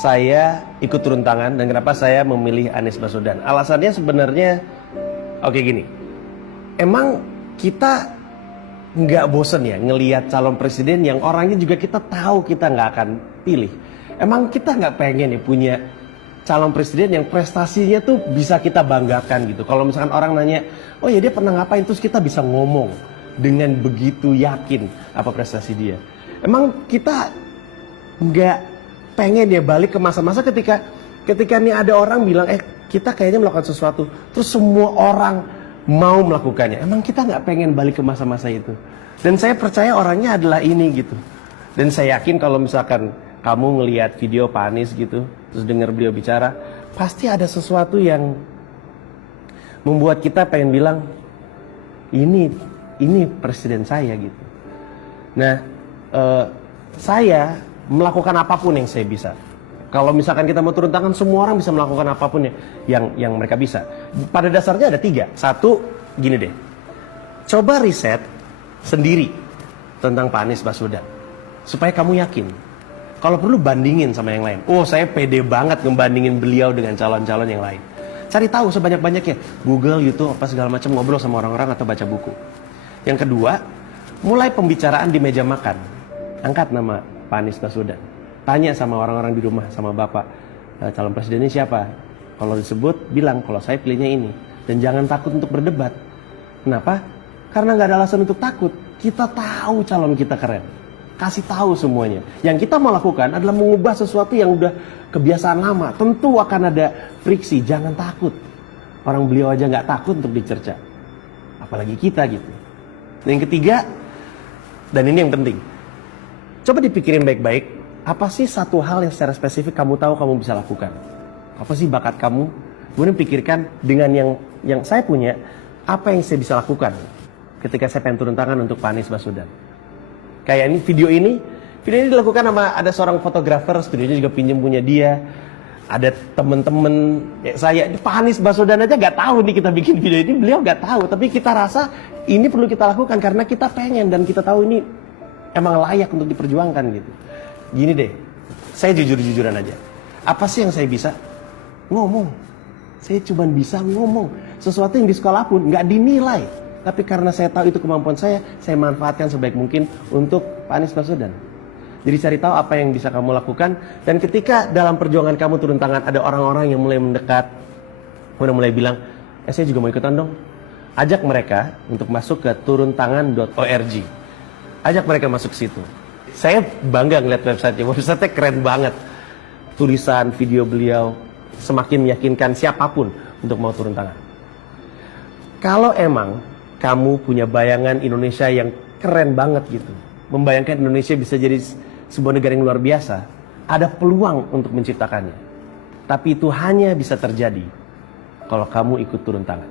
saya ikut turun tangan dan kenapa saya memilih Anies Baswedan. Alasannya sebenarnya oke gini. Emang kita nggak bosen ya ngelihat calon presiden yang orangnya juga kita tahu kita nggak akan pilih. Emang kita nggak pengen ya punya calon presiden yang prestasinya tuh bisa kita banggakan gitu. Kalau misalkan orang nanya, oh ya dia pernah ngapain, terus kita bisa ngomong dengan begitu yakin apa prestasi dia. Emang kita nggak pengen dia balik ke masa-masa ketika nih ada orang bilang, kita kayaknya melakukan sesuatu, terus semua orang mau melakukannya. Emang kita nggak pengen balik ke masa-masa itu? Dan saya percaya orangnya adalah ini gitu. Dan saya yakin kalau misalkan kamu ngelihat video Pak Anies gitu, terus dengar beliau bicara, pasti ada sesuatu yang membuat kita pengen bilang, ini presiden saya gitu. Nah, saya melakukan apapun yang saya bisa. Kalau misalkan kita mau turun tangan, semua orang bisa melakukan apapun yang mereka bisa. Pada dasarnya ada 3. Satu, gini deh. Coba riset sendiri tentang Pak Anies Baswedan. Supaya kamu yakin. Kalau perlu bandingin sama yang lain. Oh, saya pede banget ngebandingin beliau dengan calon-calon yang lain. Cari tahu sebanyak-banyaknya. Google, YouTube, apa segala macam, ngobrol sama orang-orang atau baca buku. Yang kedua, mulai pembicaraan di meja makan. Angkat nama Pak Anies Baswedan. Tanya sama orang-orang di rumah, sama bapak, calon presidennya siapa? Kalau disebut, bilang kalau saya pilihnya ini. Dan jangan takut untuk berdebat. Kenapa? Karena nggak ada alasan untuk takut. Kita tahu calon kita keren. Kasih tahu semuanya. Yang kita mau lakukan adalah mengubah sesuatu yang udah kebiasaan lama. Tentu akan ada friksi. Jangan takut. Orang beliau aja nggak takut untuk dicerca. Apalagi kita gitu. Dan yang ketiga, dan ini yang penting. Coba dipikirin baik-baik. Apa sih satu hal yang secara spesifik kamu tahu kamu bisa lakukan? Apa sih bakat kamu? Kemudian pikirkan dengan yang saya punya, apa yang saya bisa lakukan ketika saya pengen turun tangan untuk Pak Anies Baswedan. Kayak ini video ini dilakukan sama ada seorang fotografer, studionya juga pinjam punya dia. Ada temen-temen saya, Pak Anies Baswedan aja nggak tahu nih kita bikin video ini, beliau nggak tahu. Tapi kita rasa ini perlu kita lakukan karena kita pengen dan kita tahu ini emang layak untuk diperjuangkan gitu. Gini deh, saya jujur-jujuran aja. Apa sih yang saya bisa? Ngomong. Saya cuma bisa ngomong. Sesuatu yang di sekolah pun nggak dinilai. Tapi karena saya tahu itu kemampuan saya manfaatkan sebaik mungkin untuk Pak Anies Baswedan. Jadi cari tahu apa yang bisa kamu lakukan. Dan ketika dalam perjuangan kamu turun tangan, ada orang-orang yang mulai mendekat, mulai bilang, saya juga mau ikutan dong. Ajak mereka untuk masuk ke turuntangan.org. Ajak mereka masuk ke situ. Saya bangga ngeliat websitenya. Websitenya keren banget. Tulisan, video beliau semakin meyakinkan siapapun untuk mau turun tangan. Kalau emang kamu punya bayangan Indonesia yang keren banget gitu, membayangkan Indonesia bisa jadi sebuah negara yang luar biasa, ada peluang untuk menciptakannya. Tapi itu hanya bisa terjadi kalau kamu ikut turun tangan.